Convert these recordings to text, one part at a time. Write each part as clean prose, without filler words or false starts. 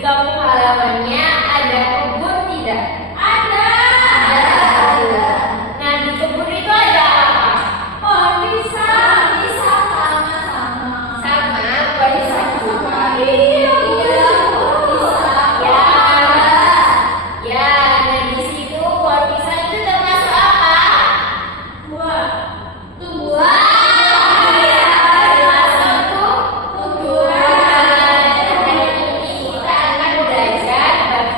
kampung halamannya ada kebun tidak? Ada. Ada. Nah, di kebun itu ada apa? Pohon pisang. Pisang sama-sama. Sama, pohon pisang juga. Iya, pohon pisang. Ya. Ya, nah di situ pohon pisang itu termasuk apa? Buah. Tumbuhan. Termasuk tumbuhan. Hari ini kita akan belajar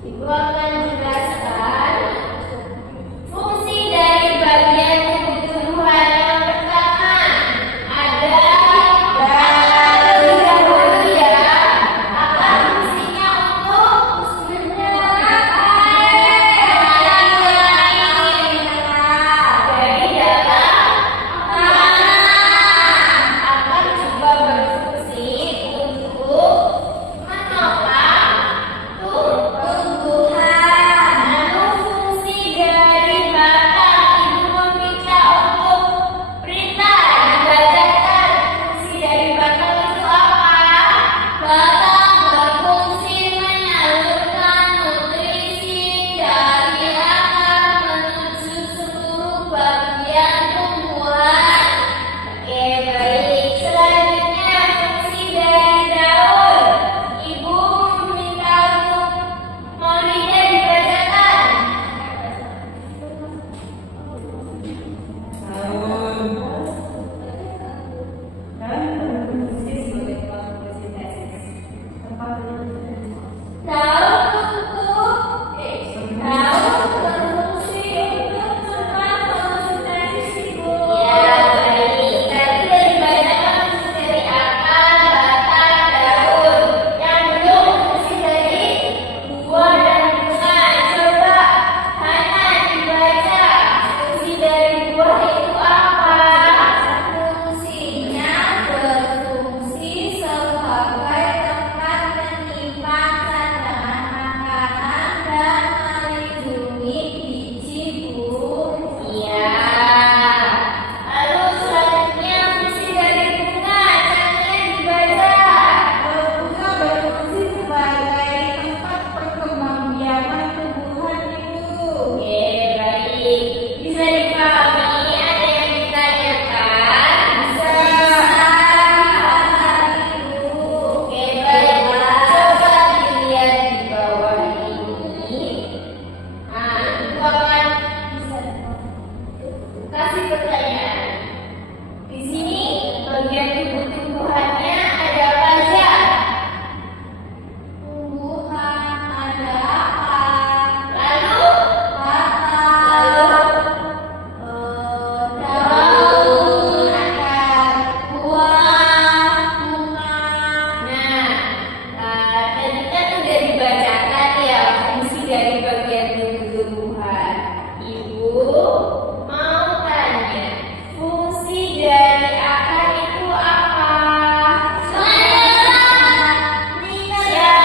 Ibu akan menjelaskan fungsi dari bagian tubuh tumbuhan. Yang pertama ada terlebih dahulu ya, apa fungsinya untuk menyerap air. Jadi dalam akan juga berfungsi untuk menopang tumbuhan. Lalu fungsi dari batang, ibu meminta untuk Prita dibacakan fungsi dari batang itu apa? Batang berfungsi menyalurkan nutrisi dari akar menuju seluruh bagian tumbuhan. Oke, baik. Selanjutnya fungsi dari daun. Ibu meminta untuk Maulida dibacakan. Daun berfungsi untuk tempat fotosintesis, Ibu. Ya, baik. Tadi udah dibacakan fungsi dari akar, batang, daun. Yang belum fungsi dari buah dan bunga. Coba Hana dibaca fungsi dari buah itu apa? Fungsinya berfungsi sebagai tempat menyimpan cadangan makanan dan melindungi biji, Bu. Iya. Lalu selanjutnya fungsi dari bunga. Cantiknya dibaca. Bunga berfungsi sebagai tempat perkembangbiakan tumbuhan, Ibu. Oke, baik. Bisa dipahami? Ada yang ditanyakan? Bisa. Ibu. Oke, baik. Coba dilihat di bawah ini. Nah, Ibu akan kasih pertanyaan. Di sini bagian tubuh tumbuhannya ada apa aja? Tumbuhan ada apa? Lalu Daun, akar, buah, bunga. Tadi kan udah dibacakan ya fungsi dari bagian tubuh tumbuhan. Ibu mau tanya, fungsi dari akar itu apa? Ya,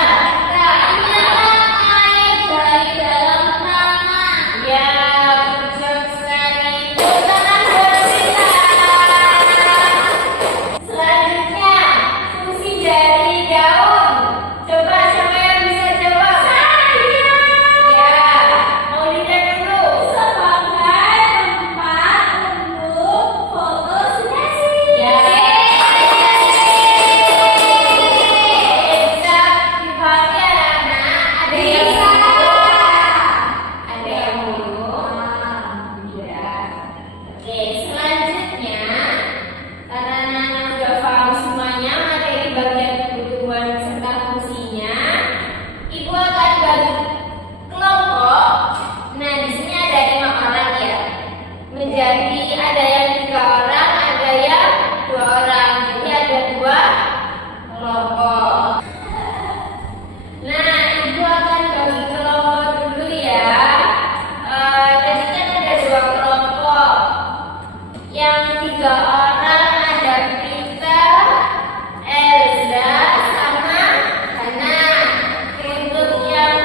menyerap air dari dalam tanah. Ya, betul sekali. Tangan bersih. Selanjutnya, fungsi dari daun. Coba siapa yang bisa jawab? Saya. Ya, Maulida dulu. Sebagai tempat untuk fotosintesis. Ya. Bisa dipahami anak-anak? Ada yang ada yang belum? Ya. Oke, selanjutnya karena anak-anak udah paham semuanya materi bagian kebutuhan serta fungsinya, Ibu akan bagi kelompok. Nah, di sini ada 5 orang ya. Menjadi ada yang 3 orang, ada yang 2 orang. Jadi ada 2 kelompok. Nah, Ibu akan bagi kelompok dulu ya. Tadi kan ada 2 kelompok. Yang 3 orang ada Prita, Elza, sama Hana. Untuk yang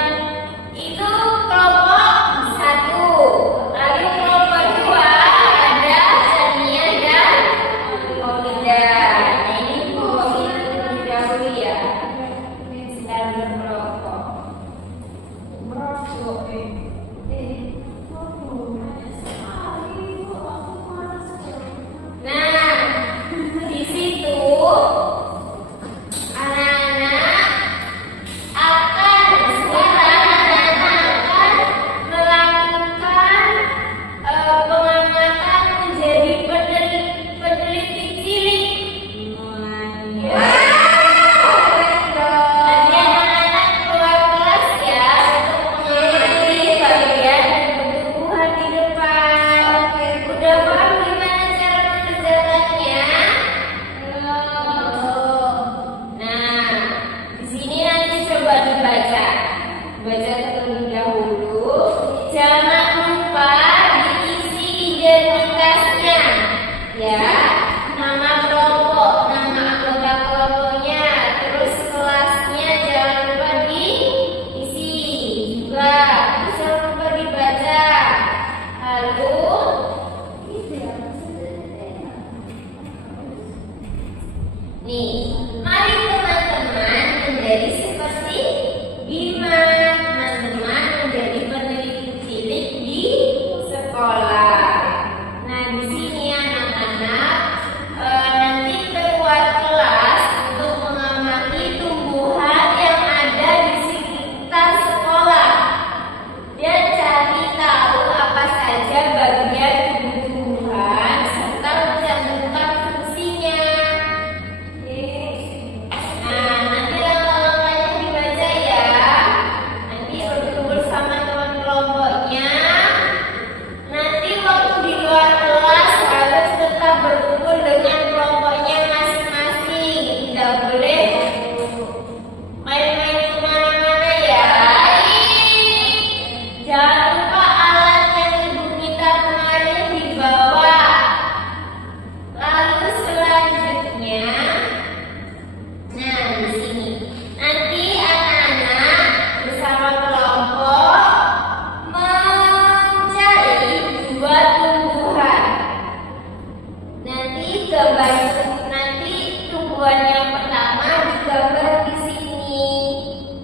itu kelompok 1. Lalu kelompok 2 ada Sania dan Maulida. Nah, ini Bu terlebih dahulu ya. Sedang berkelompok. Nah, di situ anak-anak akan melakukan pengamatan menjadi peneliti cilik. Nanti anak-anak keluar kelas ya untuk bersama kelompok mencari dua tumbuhan. Nanti tumbuhan yang pertama digambar di sini,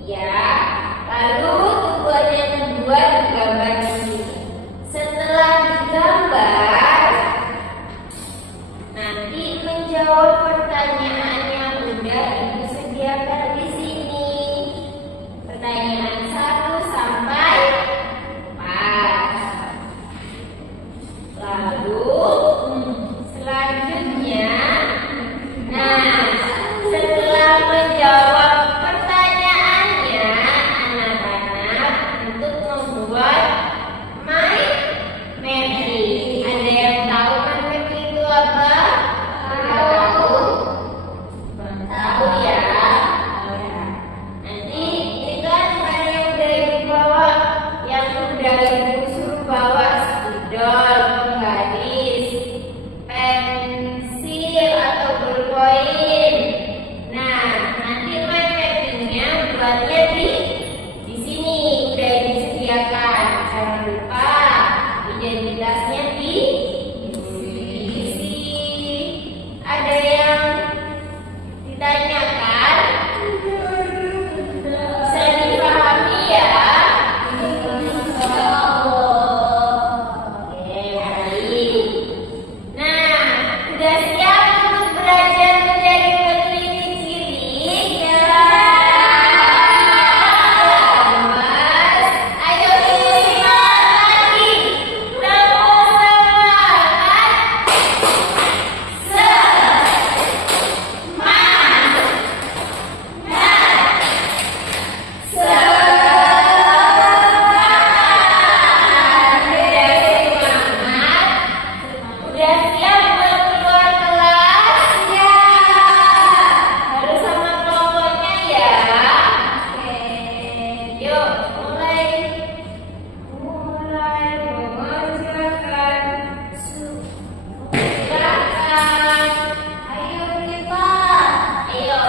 ya. Lalu tumbuhan yang kedua digambar di sini. Setelah digambar, nanti menjawab pertanyaan yang udah Ibu sediakan di sini. Pertanyaan 1 sampai 4. Lalu selanjutnya, setelah menjawab pertanyaannya, anak-anak untuk membuat mind mapping. Ada yang tahu mind mapping itu apa? Tahu? Tahu ya? Nanti ini kan yang udah Ibu bawa, yang udah Ibu suruh bawa spidol, penggaris, pensil atau ballpoint. Nanti mind mappingnya buatnya di sini udah disediakan. Jangan lupa identitasnya diisi. Ada yang ditanyakan? Bisa dipahami ya? Oke, baik. Udah siap untuk belajar menjadi peneliti cilik ya? Mas, ayo kita semangat lagi. Tepuk semangat. Udah siap buat keluar kelas ya? Harus sama kelompoknya ya? Oke, yuk mulai mengerjakan gerakan. Ayo kita, ayo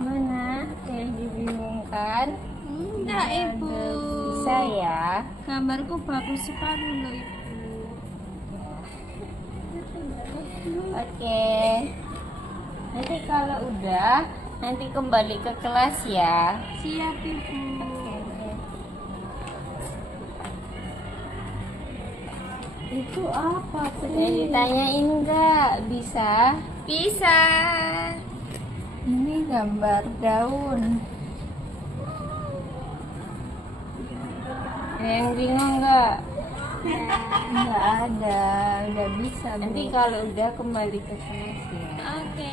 mana yang dibingungkan? Enggak, Ibu. Bisa ya? Gambarku bagus sekali loh, Ibu. Oke. Nanti kalau udah, nanti kembali ke kelas ya. Siap, Ibu. Itu apa? Ditanyain nggak? Bisa? Bisa. Ini gambar daun. Ada yang bingung nggak? Nggak ada. Udah bisa. Nanti kalau udah kembali ke kelas ya. Oke.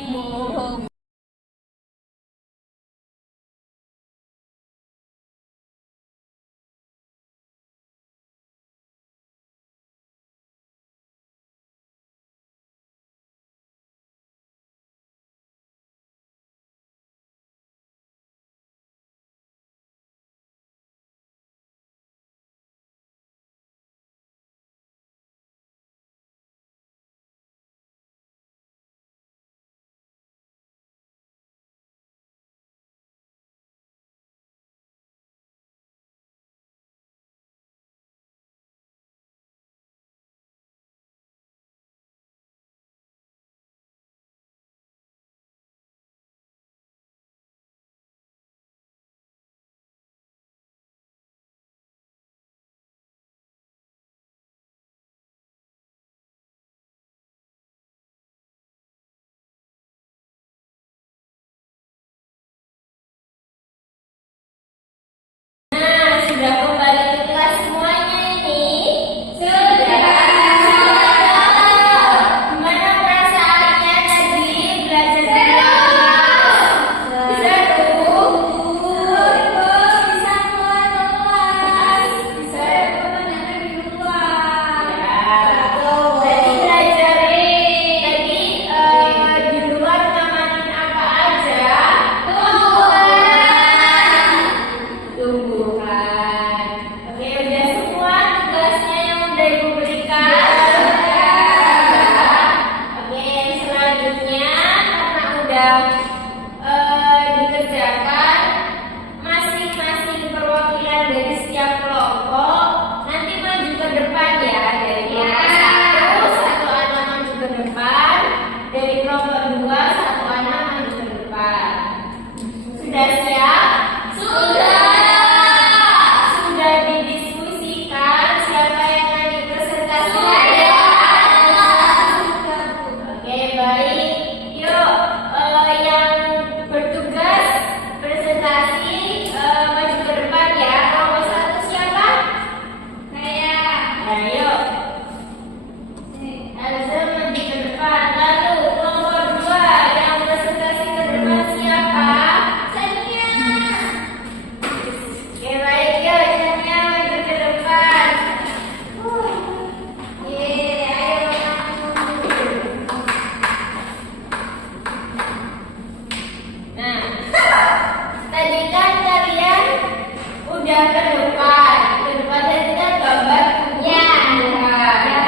udah ke depan. Ke depan tadi kita gambar Ya. tumbuhan. Ya.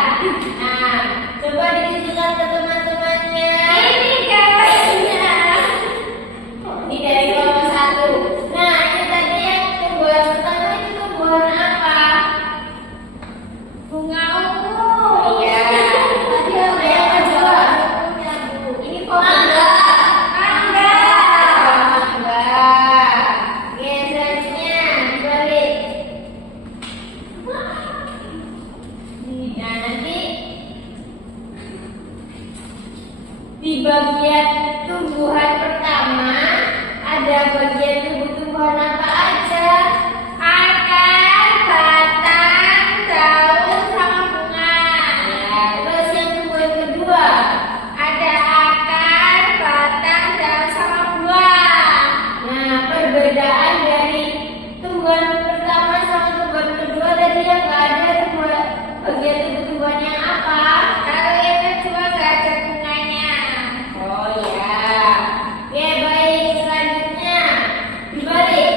Nah, coba ditunjukkan ke teman-temannya. Ini gambarnya. Ini dari kelompok 1. Nah, ini tadi yang tumbuhan pertama itu tumbuhan apa? Bunga ungu. Iya. Tadi Yang kedua. Ini pohon Mangga. mangga. Oke, selanjutnya dibalik. Nah, nanti di bagian tumbuhan pertama ada bagian tumbuh-tumbuhan apa aja? Akar, batang, daun, sama bunga. Ya, terus yang tumbuhan kedua. Ada akar, batang, daun, sama buah. Nah, perbedaan dari tumbuhan pertama sama tumbuhan kedua tadi yang nggak ada tumbuhan bagian tumbuh-tumbuhan yang apa? Kalau yang kedua nggak ada bunganya. Oh ya. Oke, baik. Selanjutnya dibalik.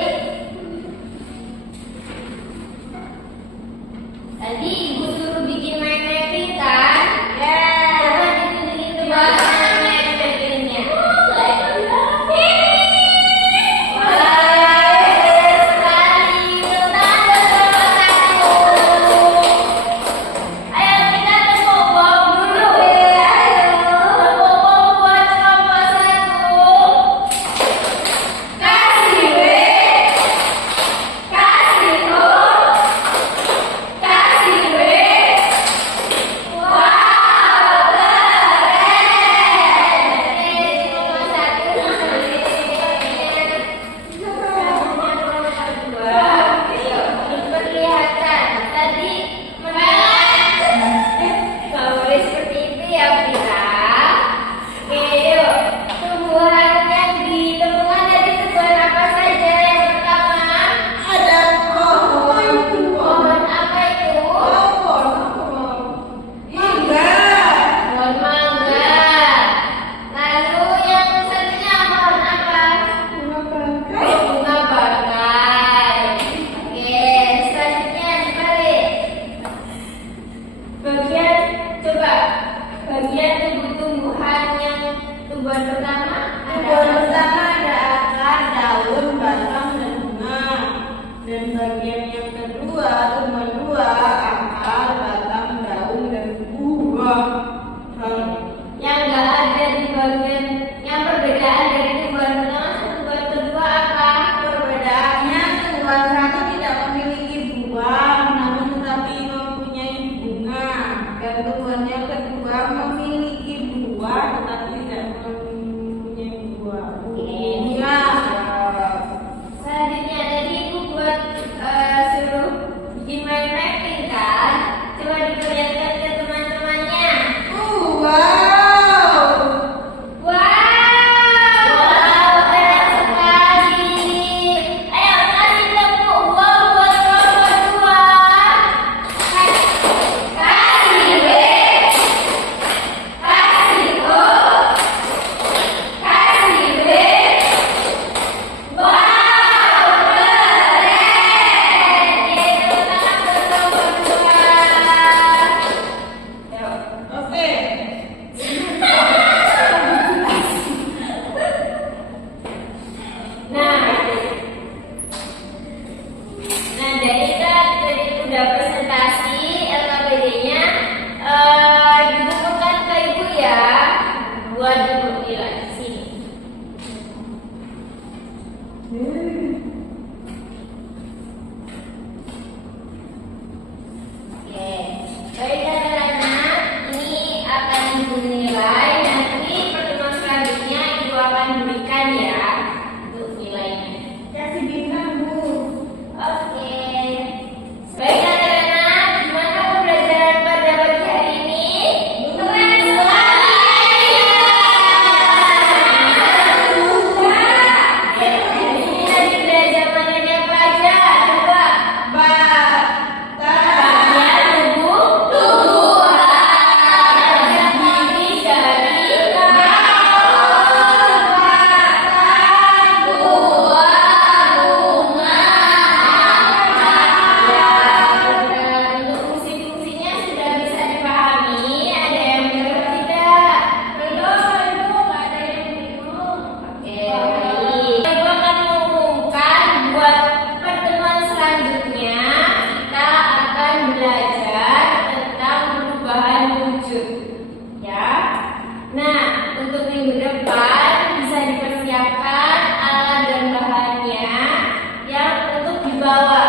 bawah.